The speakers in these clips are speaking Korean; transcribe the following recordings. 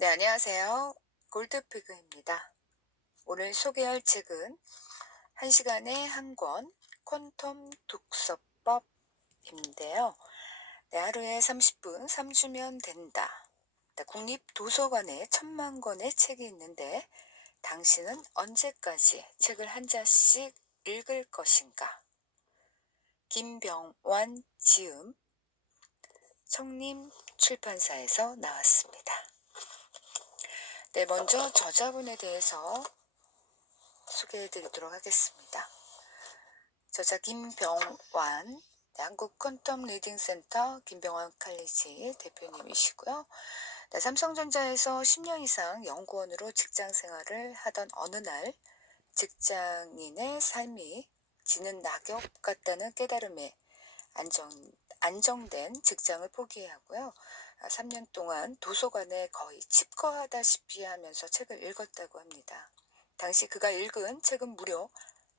네, 안녕하세요. 골드피그입니다. 오늘 소개할 책은 한 시간에 한 권 퀀텀 독서법인데요. 네, 하루에 30분 3주면 된다. 네, 국립도서관에 1,000만 권의 책이 있는데 당신은 언제까지 책을 한 자씩 읽을 것인가? 김병완 지음, 청림출판사에서 나왔습니다. 네, 먼저 저자분에 대해서 소개해 드리도록 하겠습니다. 저자 김병완, 네, 한국 퀀텀 리딩센터 김병완 칼리지 대표님이시고요. 네, 삼성전자에서 10년 이상 연구원으로 직장 생활을 하던 어느 날 직장인의 삶이 지는 낙엽 같다는 깨달음에 안정된 직장을 포기하고요. 3년 동안 도서관에 거의 칩거하다시피 하면서 책을 읽었다고 합니다. 당시 그가 읽은 책은 무려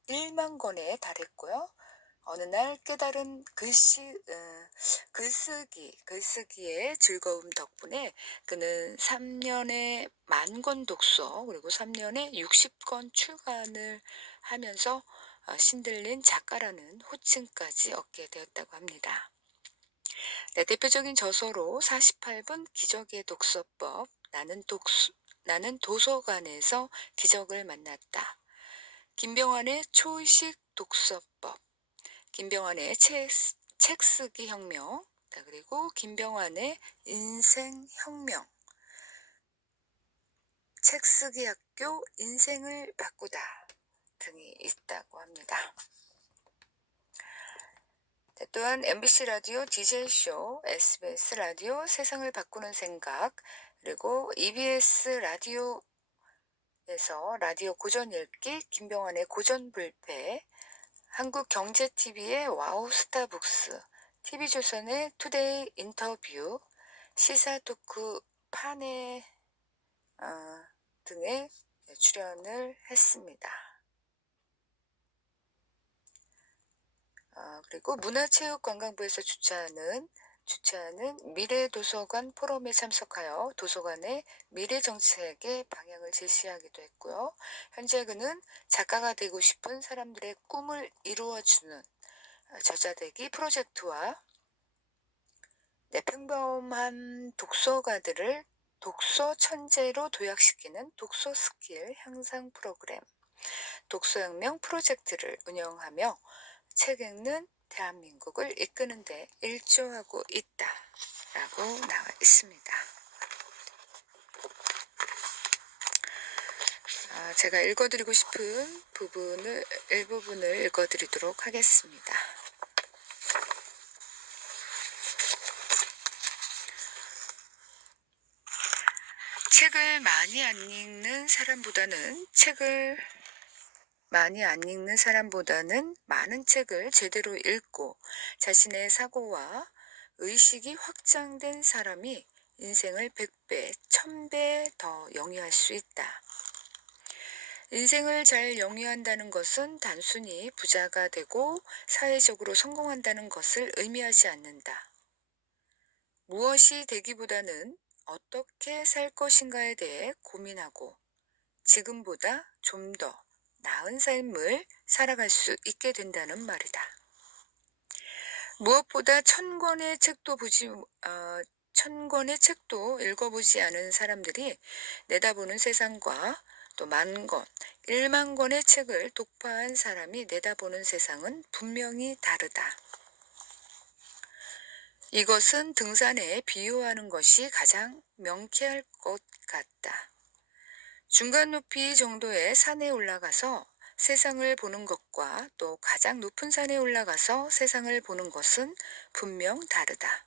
1만 권에 달했고요. 어느 날 깨달은 글쓰기의 즐거움 덕분에 그는 3년에 10,000권 독서, 그리고 3년에 60권 출간을 하면서 신들린 작가라는 호칭까지 얻게 되었다고 합니다. 네, 대표적인 저서로 48분 기적의 독서법, 나는 도서관에서 기적을 만났다. 김병완의 초의식 독서법, 김병완의 책 쓰기 혁명, 그리고 김병완의 인생혁명, 책 쓰기 학교 인생을 바꾸다 등이 있다고 합니다. 또한 MBC 라디오 DJ쇼, SBS 라디오 세상을 바꾸는 생각, 그리고 EBS 라디오에서 라디오 고전 읽기, 김병완의 고전 불패, 한국경제TV의 와우 스타북스, TV조선의 투데이 인터뷰, 시사 토크 판에 등에 출연을 했습니다. 그리고 문화체육관광부에서 주최하는 미래도서관 포럼에 참석하여 도서관의 미래정책의 방향을 제시하기도 했고요. 현재 그는 작가가 되고 싶은 사람들의 꿈을 이루어주는 저자되기 프로젝트와 평범한 독서가들을 독서 천재로 도약시키는 독서 스킬 향상 프로그램, 독서혁명 프로젝트를 운영하며 책 읽는 대한민국을 이끄는 데 일조하고 있다라고 나와 있습니다. 제가 읽어드리고 싶은 일부분을 읽어드리도록 하겠습니다. 책을 많이 안 읽는 사람보다는 많은 책을 제대로 읽고 자신의 사고와 의식이 확장된 사람이 인생을 100배, 1000배 더 영위할 수 있다. 인생을 잘 영위한다는 것은 단순히 부자가 되고 사회적으로 성공한다는 것을 의미하지 않는다. 무엇이 되기보다는 어떻게 살 것인가에 대해 고민하고 지금보다 좀 더 나은 삶을 살아갈 수 있게 된다는 말이다. 무엇보다 1,000권의 책도 읽어보지 않은 사람들이 내다보는 세상과 또 10,000권, 10,000권의 책을 독파한 사람이 내다보는 세상은 분명히 다르다. 이것은 등산에 비유하는 것이 가장 명쾌할 것 같다. 중간 높이 정도의 산에 올라가서 세상을 보는 것과 또 가장 높은 산에 올라가서 세상을 보는 것은 분명 다르다.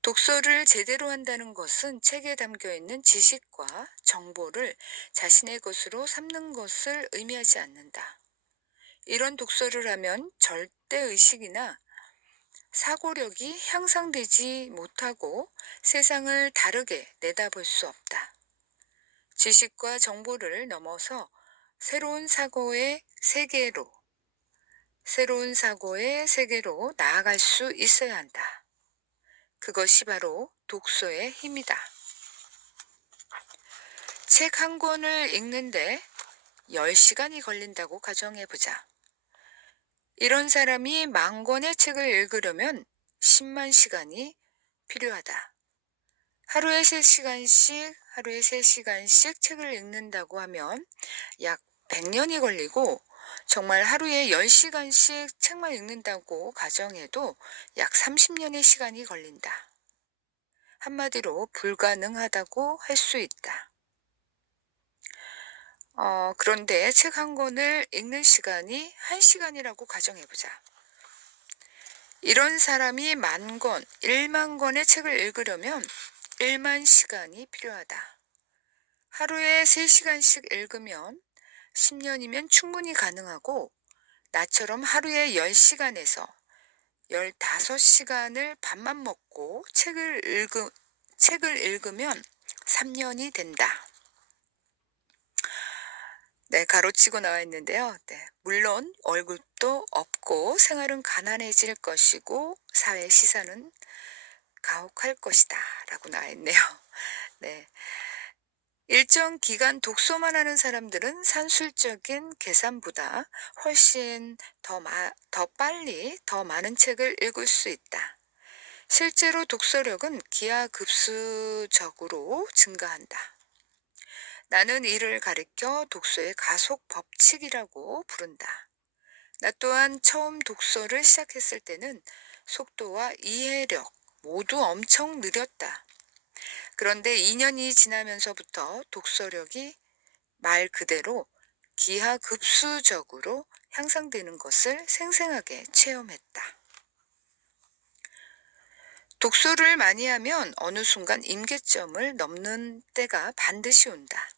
독서를 제대로 한다는 것은 책에 담겨 있는 지식과 정보를 자신의 것으로 삼는 것을 의미하지 않는다. 이런 독서를 하면 절대의식이나 사고력이 향상되지 못하고 세상을 다르게 내다볼 수 없다. 지식과 정보를 넘어서 새로운 사고의 세계로 나아갈 수 있어야 한다. 그것이 바로 독서의 힘이다. 책 한 권을 읽는데 10시간이 걸린다고 가정해보자. 이런 사람이 만 권의 책을 읽으려면 10만 시간이 필요하다. 하루에 3시간씩 책을 읽는다고 하면 약 100년이 걸리고, 정말 하루에 10시간씩 책만 읽는다고 가정해도 약 30년의 시간이 걸린다. 한마디로 불가능하다고 할 수 있다. 그런데 책 한 권을 읽는 시간이 1시간이라고 가정해보자. 이런 사람이 1만 권의 책을 읽으려면 1만 시간이 필요하다. 하루에 3시간씩 읽으면 10년이면 충분히 가능하고, 나처럼 하루에 10시간에서 15시간을 밥만 먹고 책을 읽으면 3년이 된다. 네, 가로치고 나와 있는데요. 네, 물론 월급도 없고 생활은 가난해질 것이고 사회 시선은 가혹할 것이다 라고 나와 있네요. 네, 일정 기간 독서만 하는 사람들은 산술적인 계산보다 훨씬 더 빨리 더 많은 책을 읽을 수 있다. 실제로 독서력은 기하급수적으로 증가한다. 나는 이를 가리켜 독서의 가속 법칙이라고 부른다. 나 또한 처음 독서를 시작했을 때는 속도와 이해력 모두 엄청 느렸다. 그런데 2년이 지나면서부터 독서력이 말 그대로 기하급수적으로 향상되는 것을 생생하게 체험했다. 독서를 많이 하면 어느 순간 임계점을 넘는 때가 반드시 온다.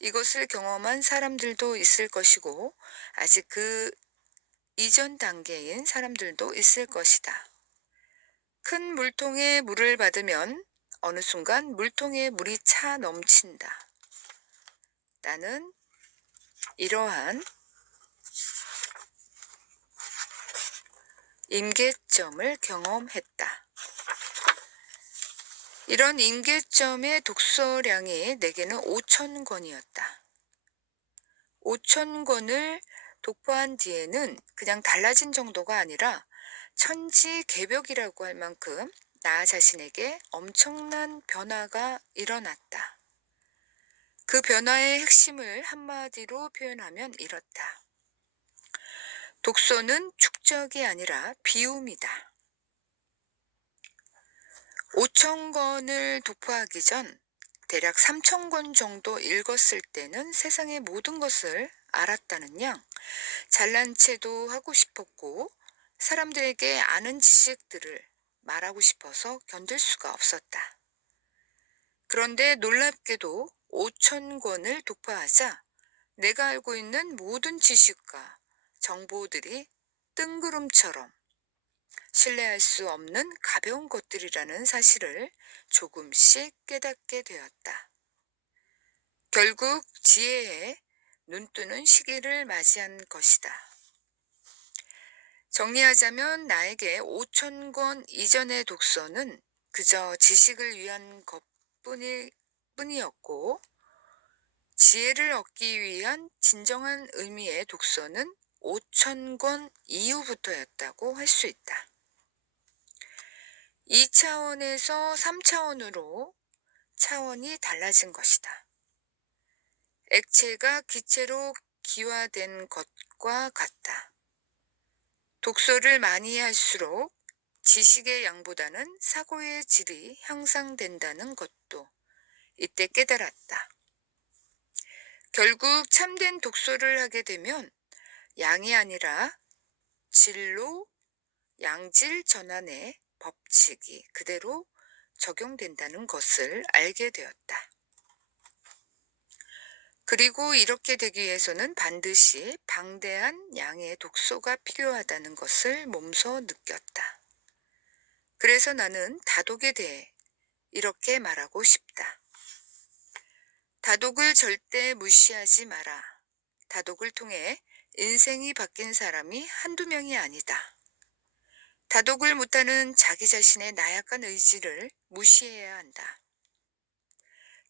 이것을 경험한 사람들도 있을 것이고, 아직 그 이전 단계인 사람들도 있을 것이다. 큰 물통에 물을 받으면 어느 순간 물통에 물이 차 넘친다. 나는 이러한 임계점을 경험했다. 이런 임계점의 독서량이 내게는 5,000권이었다. 5,000권을 독파한 뒤에는 그냥 달라진 정도가 아니라 천지개벽이라고 할 만큼 나 자신에게 엄청난 변화가 일어났다. 그 변화의 핵심을 한마디로 표현하면 이렇다. 독서는 축적이 아니라 비움이다. 5,000권을 독파하기 전 대략 3,000권 정도 읽었을 때는 세상의 모든 것을 알았다는 양, 잘난 체도 하고 싶었고 사람들에게 아는 지식들을 말하고 싶어서 견딜 수가 없었다. 그런데 놀랍게도 5,000권을 독파하자 내가 알고 있는 모든 지식과 정보들이 뜬구름처럼 신뢰할 수 없는 가벼운 것들이라는 사실을 조금씩 깨닫게 되었다. 결국 지혜에 눈뜨는 시기를 맞이한 것이다. 정리하자면 나에게 5,000권 이전의 독서는 그저 지식을 위한 것뿐이었고, 지혜를 얻기 위한 진정한 의미의 독서는 5,000권 이후부터였다고 할 수 있다. 2차원에서 3차원으로 차원이 달라진 것이다. 액체가 기체로 기화된 것과 같다. 독서를 많이 할수록 지식의 양보다는 사고의 질이 향상된다는 것도 이때 깨달았다. 결국 참된 독서를 하게 되면 양이 아니라 질로 양질 전환의 법칙이 그대로 적용된다는 것을 알게 되었다. 그리고 이렇게 되기 위해서는 반드시 방대한 양의 독서가 필요하다는 것을 몸소 느꼈다. 그래서 나는 다독에 대해 이렇게 말하고 싶다. 다독을 절대 무시하지 마라. 다독을 통해 인생이 바뀐 사람이 한두 명이 아니다. 다독을 못하는 자기 자신의 나약한 의지를 무시해야 한다.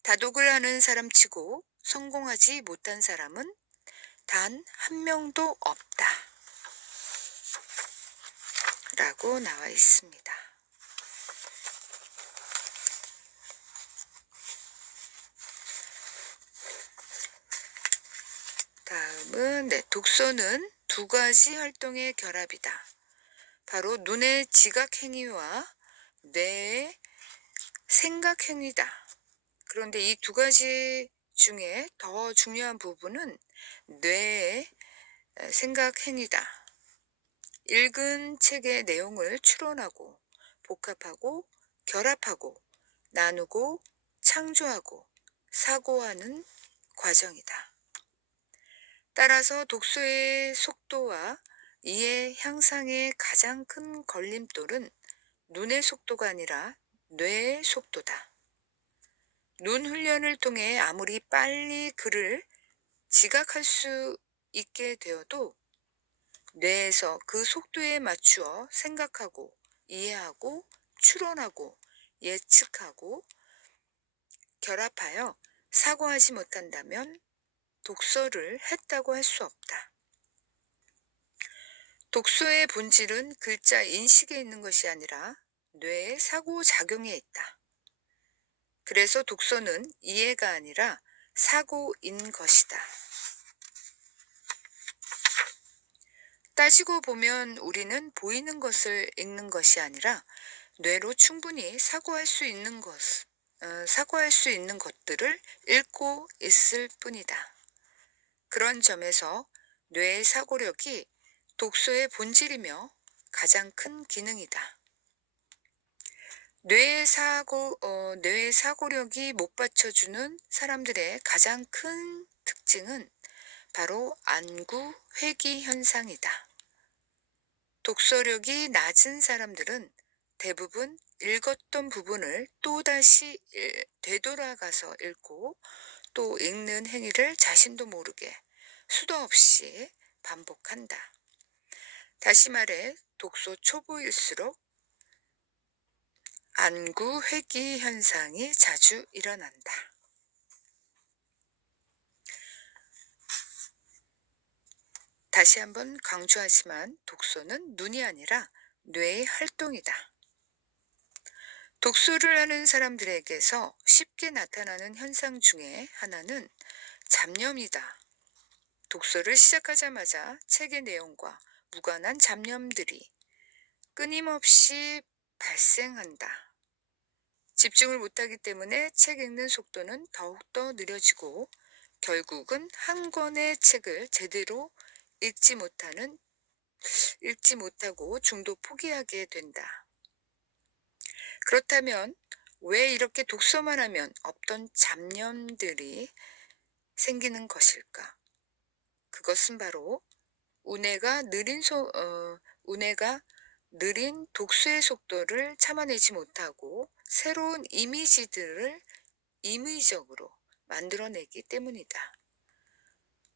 다독을 하는 사람치고 성공하지 못한 사람은 단 한 명도 없다. 라고 나와 있습니다. 다음은 독서는 두 가지 활동의 결합이다. 바로 눈의 지각 행위와 뇌의 생각 행위다. 그런데 이 두 가지 중에 더 중요한 부분은 뇌의 생각 행위다. 읽은 책의 내용을 추론하고 복합하고 결합하고 나누고 창조하고 사고하는 과정이다. 따라서 독서의 속도와 이해 향상의 가장 큰 걸림돌은 눈의 속도가 아니라 뇌의 속도다. 눈 훈련을 통해 아무리 빨리 글을 지각할 수 있게 되어도 뇌에서 그 속도에 맞추어 생각하고 이해하고 추론하고 예측하고 결합하여 사고하지 못한다면 독서를 했다고 할 수 없다. 독서의 본질은 글자 인식에 있는 것이 아니라 뇌의 사고작용에 있다. 그래서 독서는 이해가 아니라 사고인 것이다. 따지고 보면 우리는 보이는 것을 읽는 것이 아니라 뇌로 충분히 사고할 수 있는 것들을 읽고 있을 뿐이다. 그런 점에서 뇌의 사고력이 독서의 본질이며 가장 큰 기능이다. 뇌의 사고력이 못 받쳐주는 사람들의 가장 큰 특징은 바로 안구 회귀 현상이다. 독서력이 낮은 사람들은 대부분 읽었던 부분을 또다시 되돌아가서 읽고 또 읽는 행위를 자신도 모르게 수도 없이 반복한다. 다시 말해 독서 초보일수록 안구 회귀 현상이 자주 일어난다. 다시 한번 강조하지만 독서는 눈이 아니라 뇌의 활동이다. 독서를 하는 사람들에게서 쉽게 나타나는 현상 중에 하나는 잡념이다. 독서를 시작하자마자 책의 내용과 무관한 잡념들이 끊임없이 발생한다. 집중을 못하기 때문에 책 읽는 속도는 더욱더 느려지고 결국은 한 권의 책을 제대로 읽지 못하고 중도 포기하게 된다. 그렇다면 왜 이렇게 독서만 하면 없던 잡념들이 생기는 것일까? 그것은 바로 운해가 느린 독서의 속도를 참아내지 못하고 새로운 이미지들을 임의적으로 만들어내기 때문이다.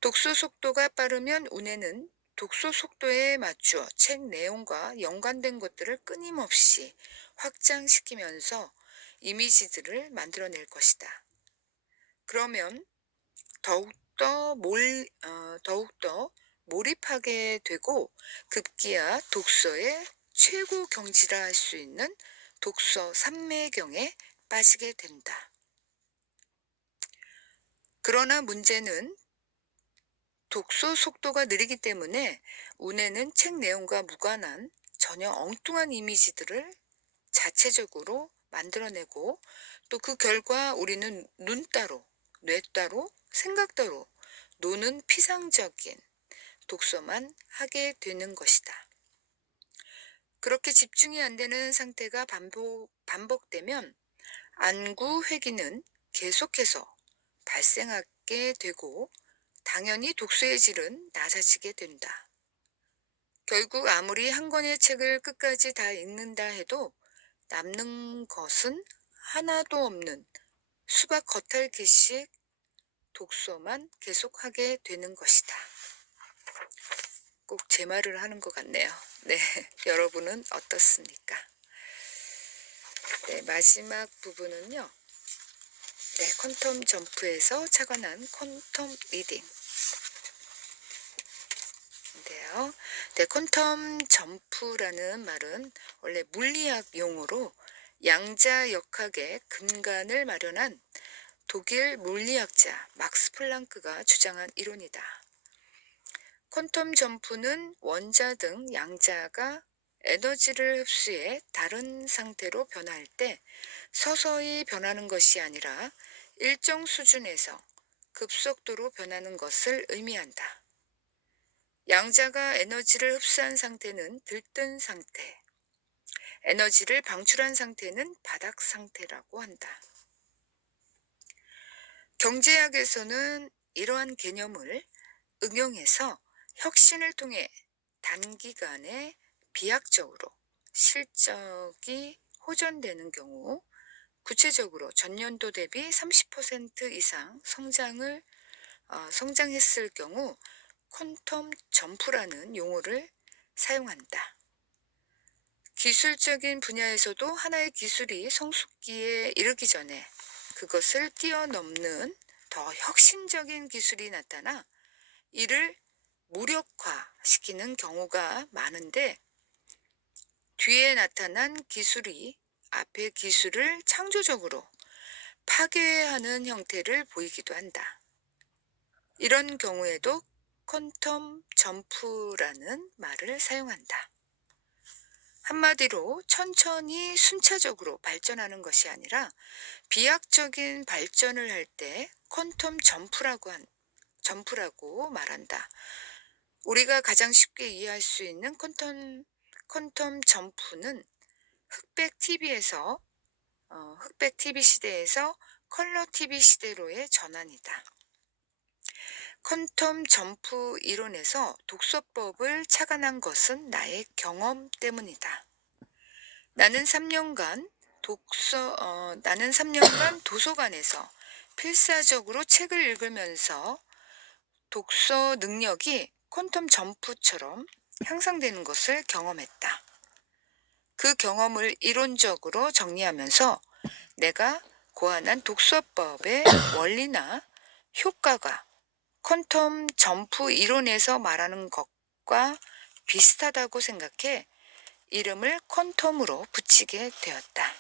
독서 속도가 빠르면 운해는 독서 속도에 맞추어 책 내용과 연관된 것들을 끊임없이 확장시키면서 이미지들을 만들어낼 것이다. 그러면 더욱더 몰입하게 되고 급기야 독서의 최고 경지라 할 수 있는 독서 삼매경에 빠지게 된다. 그러나 문제는 독서 속도가 느리기 때문에 운해는 책 내용과 무관한 전혀 엉뚱한 이미지들을 자체적으로 만들어내고 또 그 결과 우리는 눈 따로, 뇌 따로, 생각 따로 노는 피상적인 독서만 하게 되는 것이다. 그렇게 집중이 안 되는 상태가 반복되면 안구 회귀는 계속해서 발생하게 되고 당연히 독서의 질은 낮아지게 된다. 결국 아무리 한 권의 책을 끝까지 다 읽는다 해도 남는 것은 하나도 없는 수박 겉핥기식 독서만 계속하게 되는 것이다. 꼭 제 말을 하는 것 같네요. 네, 여러분은 어떻습니까? 네, 마지막 부분은요. 네, 퀀텀 점프에서 착안한 퀀텀 리딩. 인데요. 네, 퀀텀 점프라는 말은 원래 물리학 용어로 양자역학의 근간을 마련한 독일 물리학자 막스 플랑크가 주장한 이론이다. 퀀텀 점프는 원자 등 양자가 에너지를 흡수해 다른 상태로 변화할 때 서서히 변하는 것이 아니라 일정 수준에서 급속도로 변하는 것을 의미한다. 양자가 에너지를 흡수한 상태는 들뜬 상태, 에너지를 방출한 상태는 바닥 상태라고 한다. 경제학에서는 이러한 개념을 응용해서 혁신을 통해 단기간에 비약적으로 실적이 호전되는 경우, 구체적으로 전년도 대비 30% 이상 성장했을 경우 퀀텀 점프라는 용어를 사용한다. 기술적인 분야에서도 하나의 기술이 성숙기에 이르기 전에 그것을 뛰어넘는 더 혁신적인 기술이 나타나 이를 무력화시키는 경우가 많은데, 뒤에 나타난 기술이 앞의 기술을 창조적으로 파괴하는 형태를 보이기도 한다. 이런 경우에도 퀀텀 점프라는 말을 사용한다. 한마디로 천천히 순차적으로 발전하는 것이 아니라 비약적인 발전을 할 때 퀀텀 점프라고 말한다. 우리가 가장 쉽게 이해할 수 있는 퀀텀 점프는 흑백 TV 시대에서 컬러 TV 시대로의 전환이다. 퀀텀 점프 이론에서 독서법을 착안한 것은 나의 경험 때문이다. 나는 3년간 도서관에서 필사적으로 책을 읽으면서 독서 능력이 퀀텀 점프처럼 향상되는 것을 경험했다. 그 경험을 이론적으로 정리하면서 내가 고안한 독서법의 원리나 효과가 퀀텀 점프 이론에서 말하는 것과 비슷하다고 생각해 이름을 퀀텀으로 붙이게 되었다.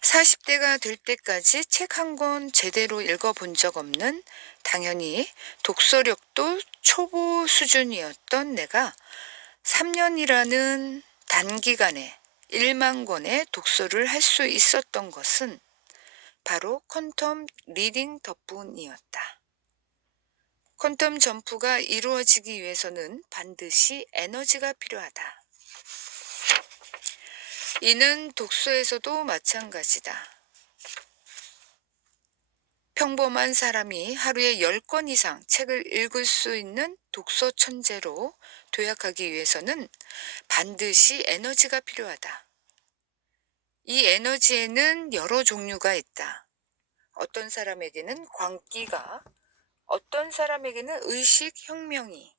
40대가 될 때까지 책 한 권 제대로 읽어본 적 없는, 당연히 독서력도 초보 수준이었던 내가 3년이라는 단기간에 1만 권의 독서를 할 수 있었던 것은 바로 퀀텀 리딩 덕분이었다. 퀀텀 점프가 이루어지기 위해서는 반드시 에너지가 필요하다. 이는 독서에서도 마찬가지다. 평범한 사람이 하루에 10권 이상 책을 읽을 수 있는 독서 천재로 도약하기 위해서는 반드시 에너지가 필요하다. 이 에너지에는 여러 종류가 있다. 어떤 사람에게는 광기가, 어떤 사람에게는 의식혁명이,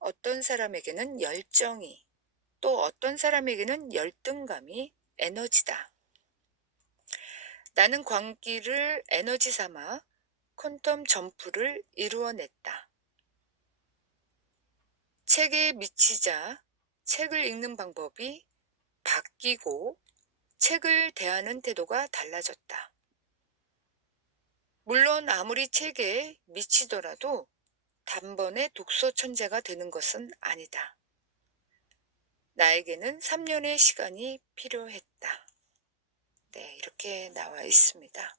어떤 사람에게는 열정이, 또 어떤 사람에게는 열등감이 에너지다. 나는 광기를 에너지 삼아 퀀텀 점프를 이루어냈다. 책에 미치자 책을 읽는 방법이 바뀌고 책을 대하는 태도가 달라졌다. 물론 아무리 책에 미치더라도 단번에 독서 천재가 되는 것은 아니다. 나에게는 3년의 시간이 필요했다. 네, 이렇게 나와 있습니다.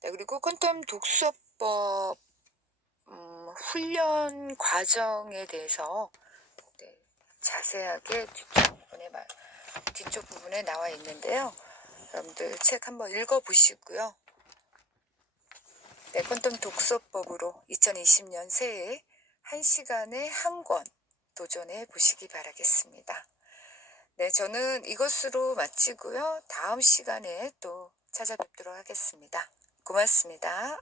네, 그리고 퀀텀 독서법 훈련 과정에 대해서 자세하게 뒤쪽 부분에 나와 있는데요. 여러분들 책 한번 읽어보시고요. 네, 퀀텀 독서법으로 2020년 새해 1시간에 한 권 도전해 보시기 바라겠습니다. 네, 저는 이것으로 마치고요. 다음 시간에 또 찾아뵙도록 하겠습니다. 고맙습니다.